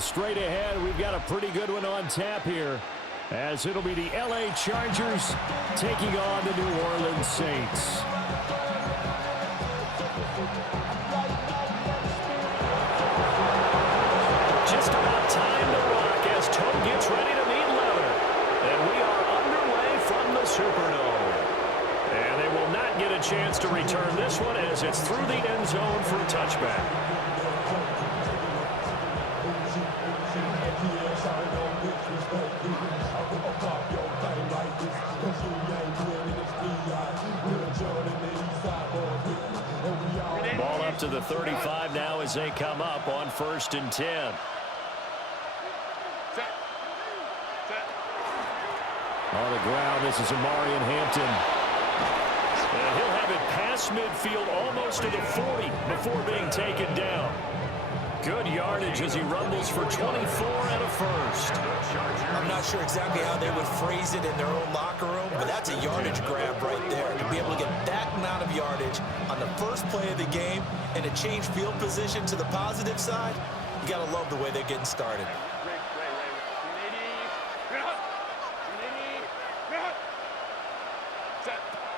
Straight ahead, we've got a pretty good one on tap here, as it'll be the LA Chargers taking on the New Orleans Saints. Just about time to rock as toe gets ready to meet leather. And we are underway from the Superdome. And they will not get a chance to return this one as it's through the end zone for a touchback. Ball up to the 35 now as they come up on 1st and 10. On the ground, this is Amarian Hampton. And he'll have it past midfield almost to the 40 before being taken down. Good yardage as he rumbles for 24 and a first. I'm not sure exactly how they would phrase it in their own locker room, but that's a yardage grab right there. To be able to get that amount of yardage on the first play of the game and to change field position to the positive side, you got to love the way they're getting started.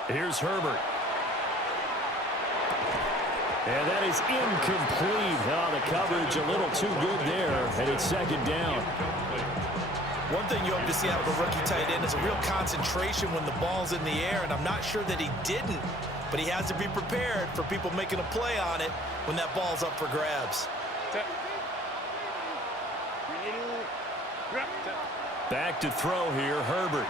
Here's Herbert. And that is incomplete. Oh, the coverage a little too good there, and it's 2nd down. One thing you hope to see out of a rookie tight end is a real concentration when the ball's in the air, and I'm not sure that he didn't, but he has to be prepared for people making a play on it when that ball's up for grabs. Back to throw here, Herbert.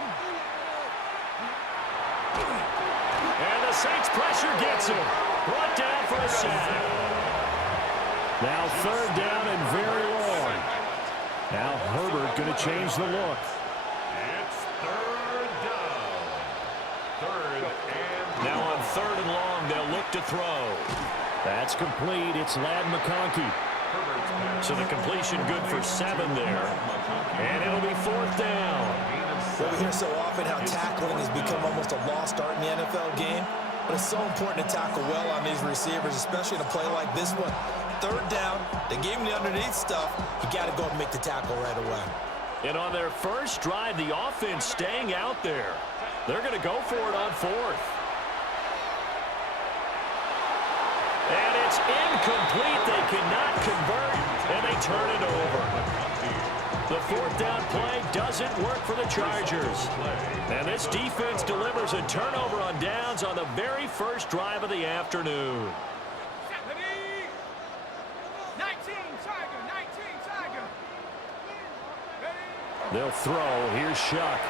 And the Saints pressure gets him. Brought down for a sack. Now 3rd down and very long. Now Herbert going to change the look. It's 3rd down. 3rd and now on 3rd and long, they'll look to throw. That's complete. It's Ladd McConkey. So the completion good for 7 there. And it'll be 4th down. Well, we hear so often how tackling has become almost a lost art in the NFL game. But it's so important to tackle well on these receivers, especially in a play like this one. 3rd down, they gave him the underneath stuff. You got to go and make the tackle right away. And on their first drive, the offense staying out there. They're going to go for it on 4th. And it's incomplete. They cannot convert, and they turn it over. The 4th down play doesn't work for the Chargers. And this defense delivers a turnover on downs on the very first drive of the afternoon. 19, Tiger. They'll throw. Here's Shuck.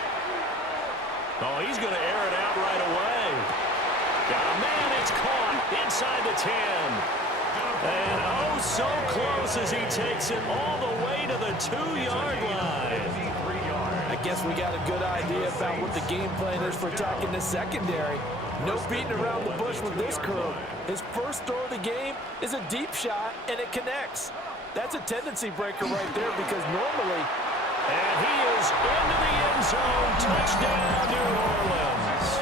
Oh, he's going to air it out right away. Got a man. It's caught inside the 10. And oh, so close as he takes it all the way to the 2-yard line. I guess we got a good idea about what the game plan is for attacking this secondary. No beating around the bush with this crew. His first throw of the game is a deep shot, and it connects. That's a tendency breaker right there because normally... And he is into the end zone. Touchdown, New Orleans.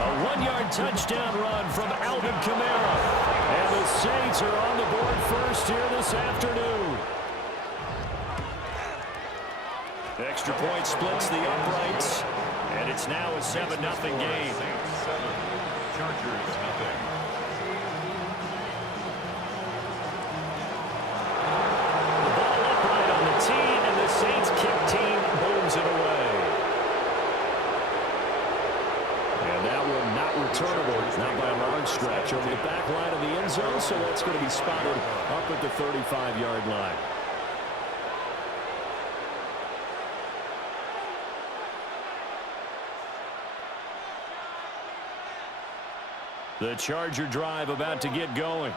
A 1-yard touchdown run from Alvin Kamara. And the Saints are on the board first here this afternoon. Extra point splits the uprights. And it's now a 7-0 game. Chargers nothing. The ball upright on the tee, and the Saints kick team booms it away. And that one not returnable, not by a large stretch, over the back line of the end zone, so that's going to be spotted up at the 35-yard line. The Charger drive about to get going.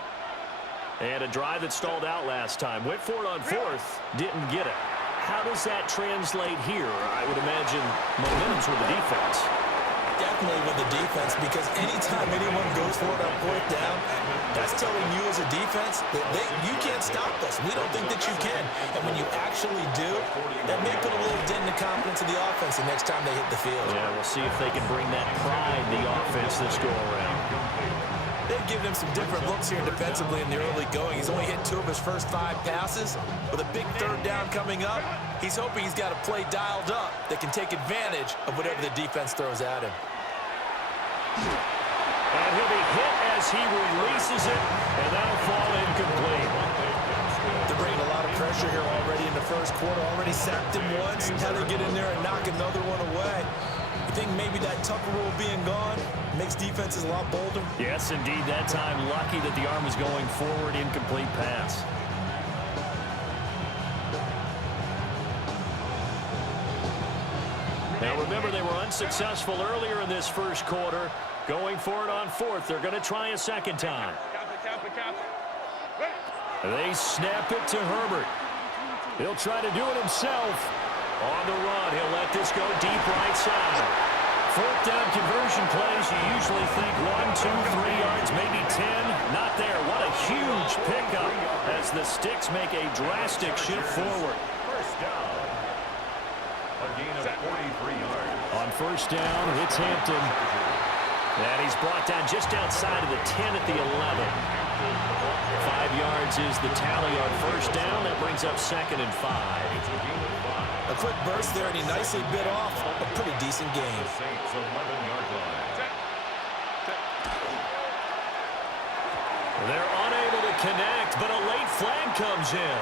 And a drive that stalled out last time. Went for it on 4th, didn't get it. How does that translate here? I would imagine momentum's with the defense. Definitely with the defense, because anytime anyone goes for it on 4th down, that's telling you as a defense that you can't stop us. We don't think that you can. And when you actually do, that may put a little dent in the confidence of the offense the next time they hit the field. Yeah, we'll see if they can bring that pride in the offense this go around. They've given him some different looks here defensively in the early going. He's only hit 2 of his first 5 passes. With a big 3rd down coming up, he's hoping he's got a play dialed up that can take advantage of whatever the defense throws at him. And he'll be hit as he releases it, and that'll fall incomplete. They're bringing a lot of pressure here already in the first quarter. Already sacked him once. How they get in there and knock another one away. You think maybe that Tucker rule being gone makes defenses a lot bolder? Yes, indeed. That time, lucky that the arm was going forward, incomplete pass. Now remember, they were unsuccessful earlier in this first quarter. Going for it on 4th. They're going to try a second time. They snap it to Herbert. He'll try to do it himself. On the run, he'll let this go deep right side. 4th down conversion plays, you usually think 1, 2, 3 yards, maybe 10. Not there. What a huge pickup as the Sticks make a drastic shift forward. First down. A gain of 43 yards. On 1st down, it's Hampton. And he's brought down just outside of the 10 at the 11. 5 yards is the tally on 1st down. That brings up 2nd and 5. A quick burst there, and he nicely bit off a pretty decent game. Saints 11-yard line. They're unable to connect, but a late flag comes in.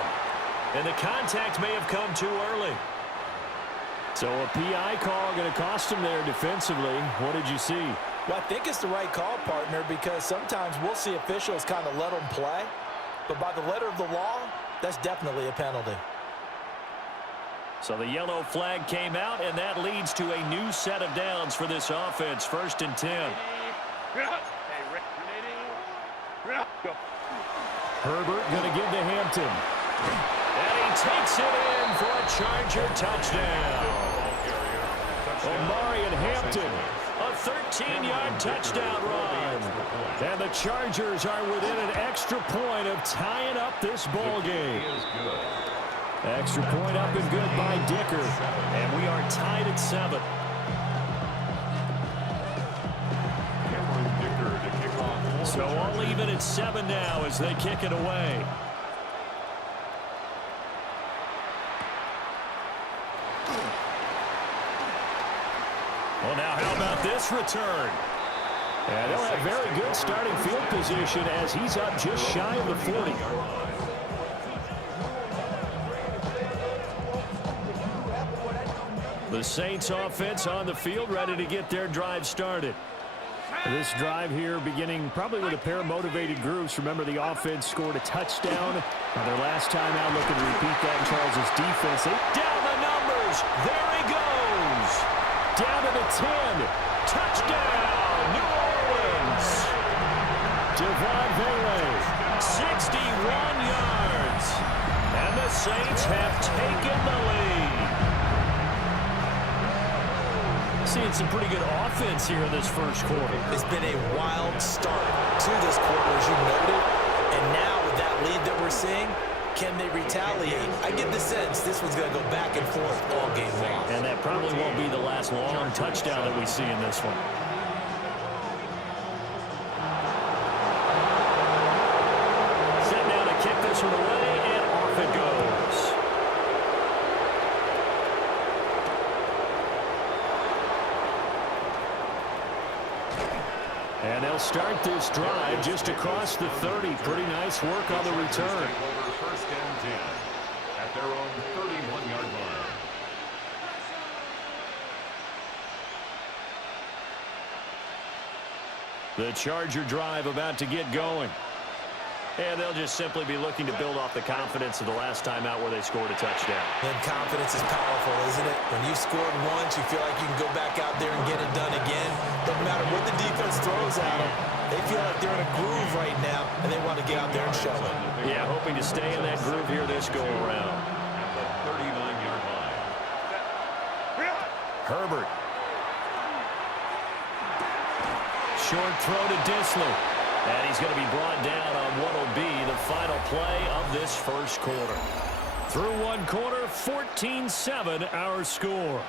And the contact may have come too early. So a PI call going to cost him there defensively. What did you see? Well, I think it's the right call, partner, because sometimes we'll see officials kind of let them play. But by the letter of the law, that's definitely a penalty. So the yellow flag came out, and that leads to a new set of downs for this offense. 1st and 10. Herbert going to give to Hampton. And he takes it in for a Charger touchdown. Omari and Hampton, a 13-yard touchdown run. And the Chargers are within an extra point of tying up this ball game. Extra point up and good by Dicker. And we are tied at 7. So all even at 7 now as they kick it away. Well, now how about this return? And they'll have very good starting field position as he's up just shy of the 40. The Saints offense on the field ready to get their drive started. This drive here beginning probably with a pair of motivated groups. Remember, the offense scored a touchdown. Their last time out looking to repeat that in Charles' defense. Down the numbers. There he goes. Down to the 10. Touchdown, New Orleans. Devon Vele, 61 yards. And the Saints have taken the lead. Seeing some pretty good offense here in this first quarter. It's been a wild start to this quarter, as you noted. And now with that lead that we're seeing, can they retaliate? I get the sense this one's going to go back and forth all game long. And that probably won't be the last long touchdown that we see in this one. Set down to kick this one away, and off it goes. And they'll start this drive just across the 30. Pretty nice work on the return. First and 10 at their own 31-yard line. The Charger drive about to get going. And they'll just simply be looking to build off the confidence of the last time out where they scored a touchdown. And confidence is powerful, isn't it? When you've scored once, you feel like you can go back out there and get it done again. Doesn't matter what the defense throws at them. They feel like they're in a groove right now, and they want to get out there and show it. Yeah, hoping to stay in that groove here this go-around. At the 39-yard line. Herbert. Short throw to Disley. And he's going to be brought down on what will be the final play of this first quarter. Through one quarter, 14-7 our score.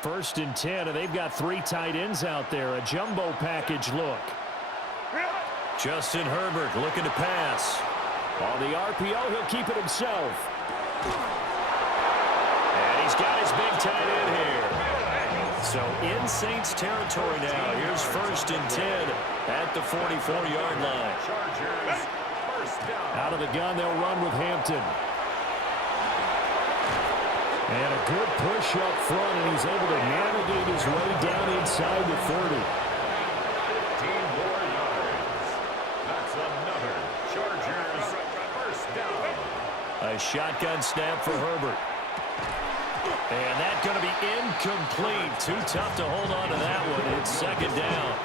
First and 10, and they've got 3 tight ends out there. A jumbo package look. Justin Herbert looking to pass. On the RPO, he'll keep it himself. And he's got his big tight end here. So in Saints territory now. Here's first and 10 at the 44-yard line. Out of the gun, they'll run with Hampton. And a good push up front, and he's able to navigate his way down inside the 30. 15 more yards. That's another Chargers first down. A shotgun snap for Herbert. And that's going to be incomplete. Too tough to hold on to that one. It's second down.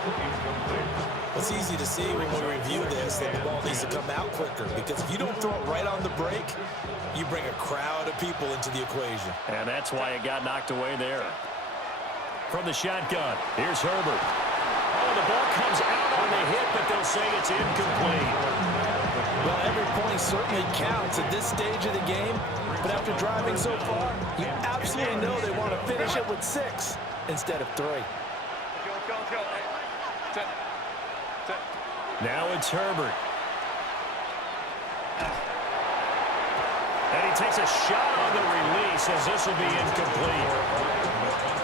It's easy to see when we review this that the ball needs to come out quicker, because if you don't throw it right on the break, you bring a crowd of people into the equation. And that's why it got knocked away there. From the shotgun, here's Herbert. Oh, the ball comes out on the hit, but they'll say it's incomplete. Well, every point certainly counts at this stage of the game, but after driving so far, you absolutely know they want to finish it with 6 instead of 3. Now it's Herbert. And he takes a shot on the release as this will be incomplete.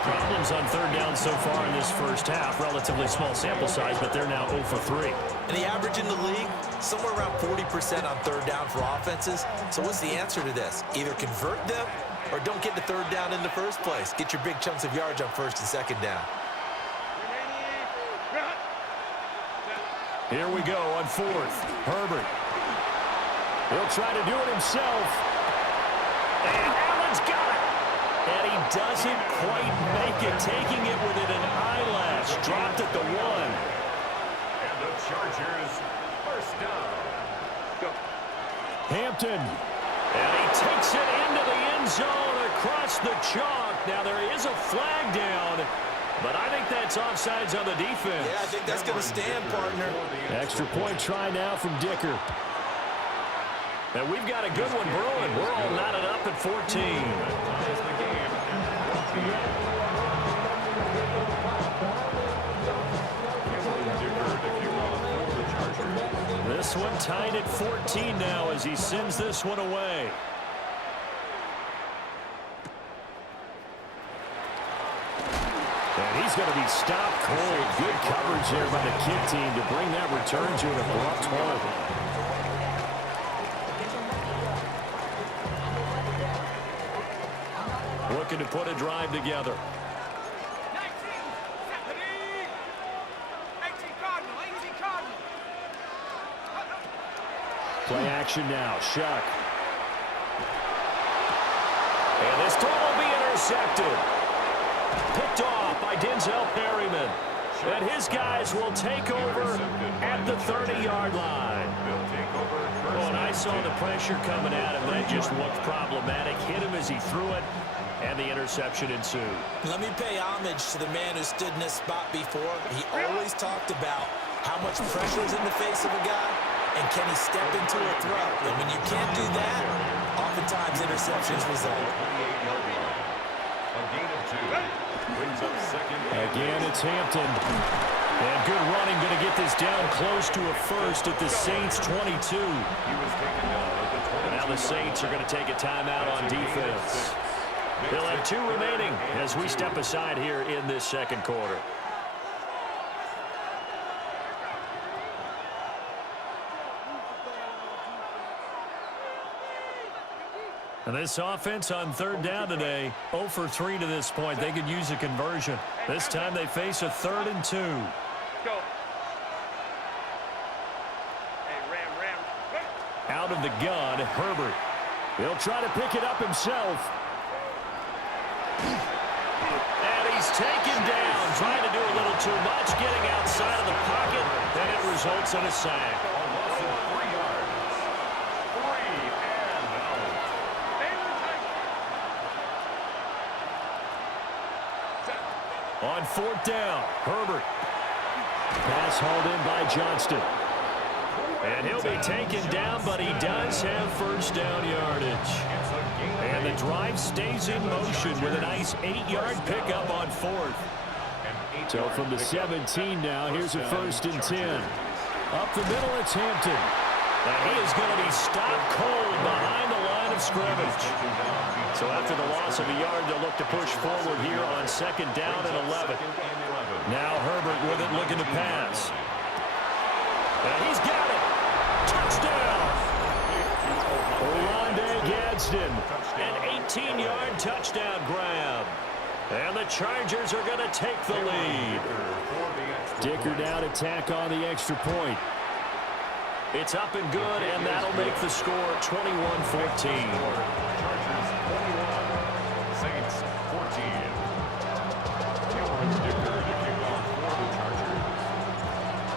Problems on third down so far in this first half. Relatively small sample size, but they're now 0 for 3. And the average in the league, somewhere around 40% on third down for offenses. So what's the answer to this? Either convert them or don't get the third down in the first place. Get your big chunks of yards on first and second down. Here we go on fourth. Herbert. He'll try to do it himself. And Allen's got it. And he doesn't quite make it, taking it within an eyelash. Dropped at the 1. And the Chargers first down. Go. Hampton. And he takes it into the end zone across the chalk. Now there is a flag down, but I think that's offsides on the defense. Yeah, I think that's going to stand, partner. Extra point try now from Dicker. And we've got a good one brewing. We're all knotted up at 14. This one tied at 14 now as he sends this one away. And he's going to be stopped cold. Good coverage there by the kick team to bring that return to an abrupt halt. Looking to put a drive together. 18 Cardinal, 18 Cardinal. Play action now. Shuck. And this throw will be intercepted. Picked off by Denzel Perryman. And his guys will take over at the 30-yard line. Oh, and I saw the pressure coming at him. That just looked problematic. Hit him as he threw it, and the interception ensued. Let me pay homage to the man who stood in this spot before. He always talked about how much pressure is in the face of a guy, and can he step into a throw. And when you can't do that, oftentimes interceptions result. A gain of 2. Brings up second. Again, it's Hampton. And good running, going to get this down close to a first at the Saints' 22. He was taken down at the 22. Now the Saints are going to take a timeout on defense. They'll have 2 remaining as we step aside here in this second quarter. And this offense on third down today, 0 for 3 to this point. They could use a conversion. This time they face a 3rd and 2. Go. Hey, Ram. Out of the gun, Herbert. He'll try to pick it up himself. And he's taken down, trying to do a little too much, getting outside of the pocket, and it results in a sack. A loss of 3 yards. 3 and out. On fourth down, Herbert. Pass hauled in by Johnston. And he'll be taken down, but he does have first down yardage. And the drive stays in motion with a nice 8-yard pickup on fourth. So from the 17 now, here's a 1st and 10. Up the middle, it's Hampton. And he is going to be stopped cold behind the line of scrimmage. So after the loss of a yard, they'll look to push forward here on 2nd down and 11. Now Herbert with it, looking to pass. And he's got it. Touchdown. Oronde Gadsden, an 18-yard touchdown grab. And the Chargers are going to take the lead. Dicker now to tack on the extra point. It's up and good, and that'll make the score 21-14. Saints 14.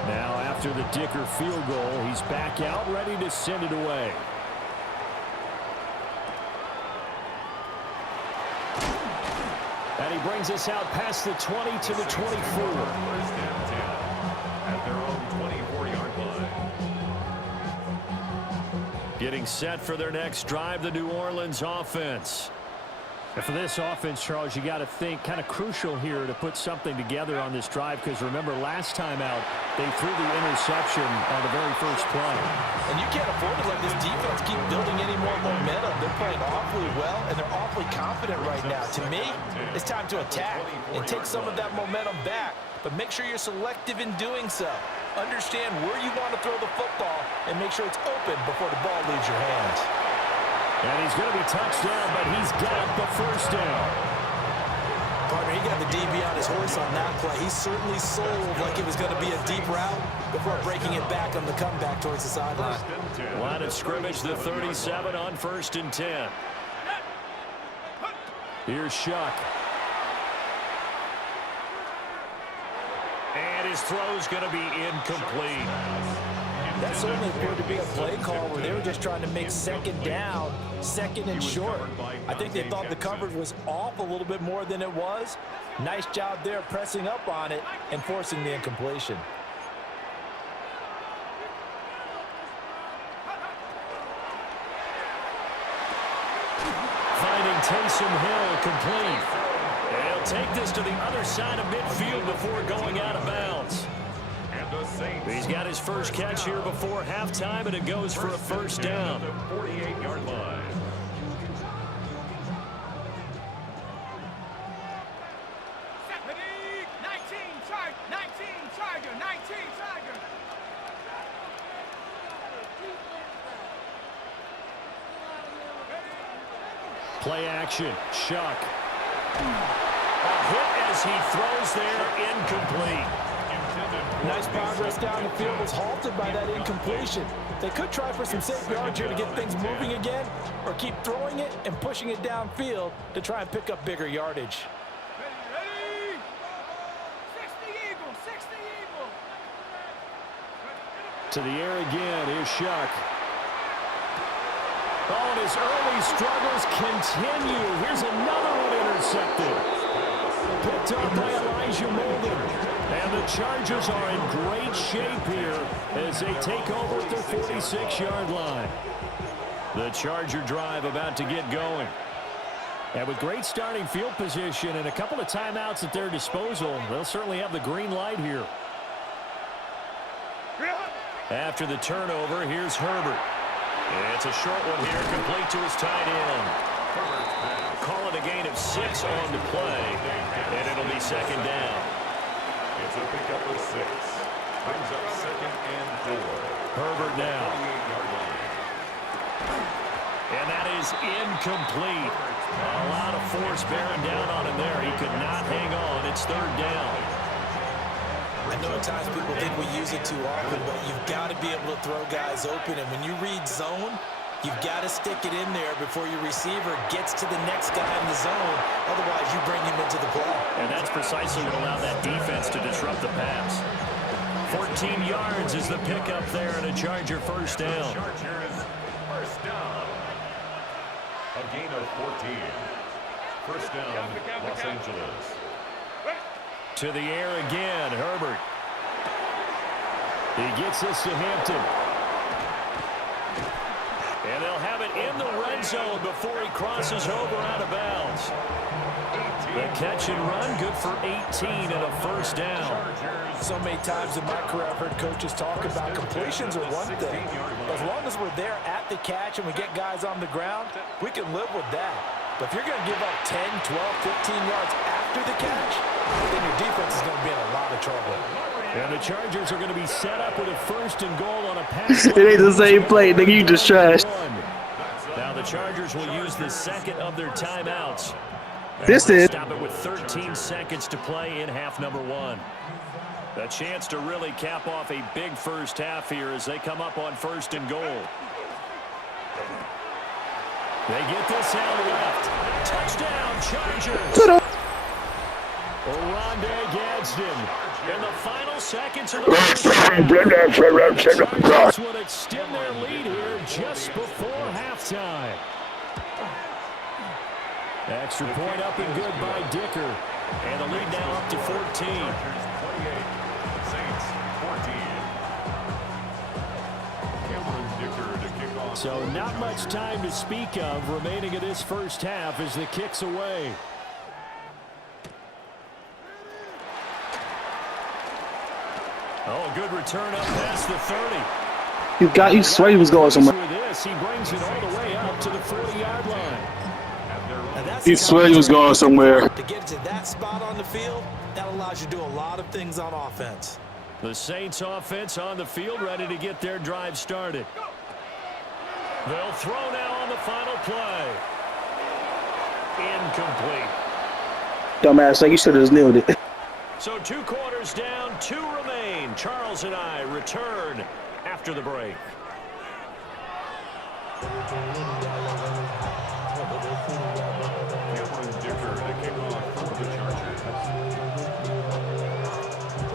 Now after the Dicker field goal, he's back out, ready to send it away. And he brings us out past the 20 to the 24. First and 10 at their own 24-yard line. Getting set for their next drive, the New Orleans offense. And for this offense, Charles, you got to think kind of crucial here to put something together on this drive, because remember last time out they threw the interception on the very first play. And you can't afford to let this defense keep building any more momentum. They're playing awfully well, and they're awfully confident right now. To me, it's time to attack and take some of that momentum back, but make sure you're selective in doing so. Understand where you want to throw the football and make sure it's open before the ball leaves your hands. And he's going to be touched down, but he's got the first down. Partner, he got the DB on his horse on that play. He certainly sold like it was going to be a deep route before breaking it back on the comeback towards the sideline. Line of scrimmage, the 37 on 1st and 10. Here's Shuck. And his throw's going to be incomplete. That certainly appeared to be a play call where they were just trying to make 2nd down, 2nd and short. I think they thought the coverage was off a little bit more than it was. Nice job there pressing up on it and forcing the incompletion. Finding Taysom Hill complete. They'll take this to the other side of midfield before going out of bounds. He's got his first catch here before halftime, and it goes for a first down. 48-yard line. Ready? 19 Tiger. Play action. Shuck. A hit as he throws there, incomplete. Nice progress down the field was halted by that incompletion. They could try for some safe yards here to get things moving again, or keep throwing it and pushing it downfield to try and pick up bigger yardage. Ready? 60 Eagle. To the air again. Here's Shuck. Oh, and his early struggles continue. Here's another one intercepted. Picked up by Elijah Molden. And the Chargers are in great shape here as they take over at their 46-yard line. The Charger drive about to get going. And with great starting field position and a couple of timeouts at their disposal, they'll certainly have the green light here. After the turnover, here's Herbert. It's a short one here, complete to his tight end. Call it a gain of 6 on the play, and it'll be 2nd down. It's a pickup of 6. Brings up 2nd and 4. Herbert now. 48-yard line. And that is incomplete. A lot of force bearing down on him there. He could not hang on. It's 3rd down. I know at times people think we use it too often, but you've got to be able to throw guys open. And when you read zone, you've got to stick it in there before your receiver gets to the next guy in the zone. Otherwise, you bring him into the play. And that's precisely what allowed that defense to disrupt the pass. 14 yards is the pickup there, and a Charger first down. Chargers first down. A gain of 14. First down, Los Angeles. To the air again, Herbert. He gets this to Hampton. in the red zone before he crosses over out of bounds. The catch and run, good for 18 and a first down. So many times in my career I've heard coaches talk about completions are one thing. As long as we're there at the catch and we get guys on the ground, we can live with that. But if you're going to give up 10, 12, 15 yards after the catch, then your defense is going to be in a lot of trouble. And the Chargers are going to be set up with a first and goal on a pass. It ain't the same play, nigga. You just trashed. Now the Chargers will use the second of their timeouts. This is. Stop it with 13 seconds to play in half number one. A chance to really cap off a big first half here as they come up on first and goal. They get this out left. Touchdown, Chargers. Oronde Gadsden in the final seconds of the first half. Chargers would extend their lead here just before halftime. Extra point up and good by Dicker. And the lead now up to 14. So not much time to speak of remaining in this first half as the kick's away. Oh, good return up past the 30. You swear he was going somewhere. With this, he brings it all the way up to the 40-yard line. You swear he was going somewhere. To get to that spot on the field, that allows you to do a lot of things on offense. The Saints offense on the field, ready to get their drive started. They'll throw now on the final play. Incomplete. Dumbass, like you should have just nailed it. So 2 quarters down, 2 remain. Charles and I return after the break.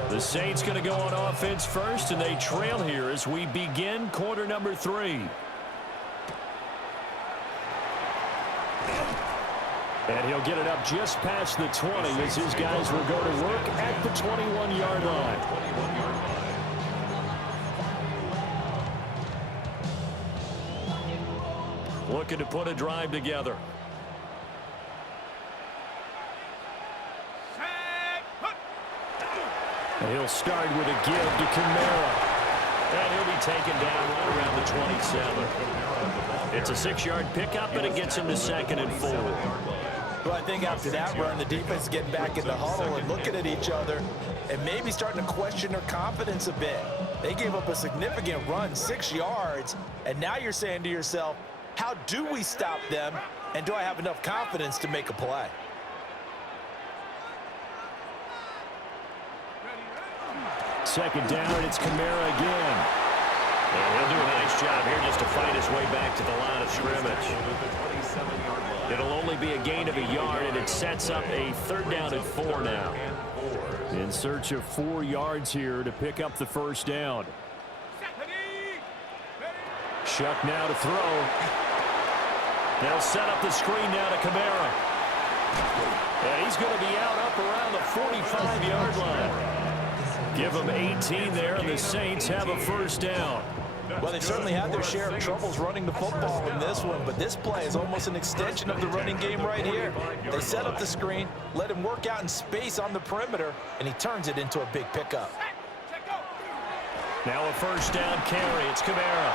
The Saints going to go on offense first, and they trail here as we begin quarter number 3. And he'll get it up just past the 20 as his guys will go to work at the 21-yard line. Looking to put a drive together. And he'll start with a give to Kamara. And he'll be taken down right around the 27. It's a 6-yard pickup, and it gets him to 2nd and 4. Well, I think after that run, the defense is getting back in the huddle and looking at each other and maybe starting to question their confidence a bit. They gave up a significant run, 6 yards, and now you're saying to yourself, how do we stop them, and do I have enough confidence to make a play? Second down, it's Kamara again. And he'll do a nice job here just to fight his way back to the line of scrimmage. It'll only be a gain of a yard, and it sets up a 3rd down and 4 now. In search of 4 yards here to pick up the first down. Shuck now to throw. They'll set up the screen now to Kamara. And he's going to be out up around the 45-yard line. Give them 18 there, and the Saints have a first down. Well, they certainly had their share of troubles running the football in this one, but this play is almost an extension of the running game right here. They set up the screen, let him work out in space on the perimeter, and he turns it into a big pickup. Now a first down carry. It's Kamara.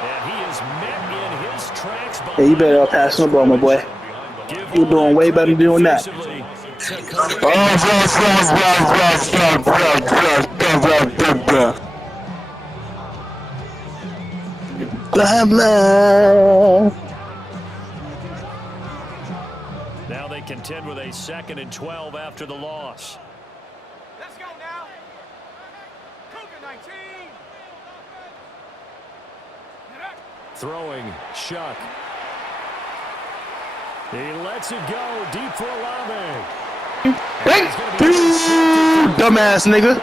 And he is met in his tracks by... Hey, you better pass the ball, my boy. You're doing way better than doing that. Blah, blah. Now they contend with a 2nd and 12 after the loss. Let's go now. Cougar 19. Throwing, Shuck. He lets it go deep for Olave. Dumbass nigga.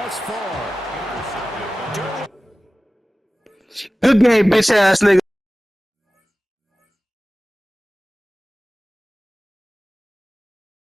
Good game, bitch ass nigga.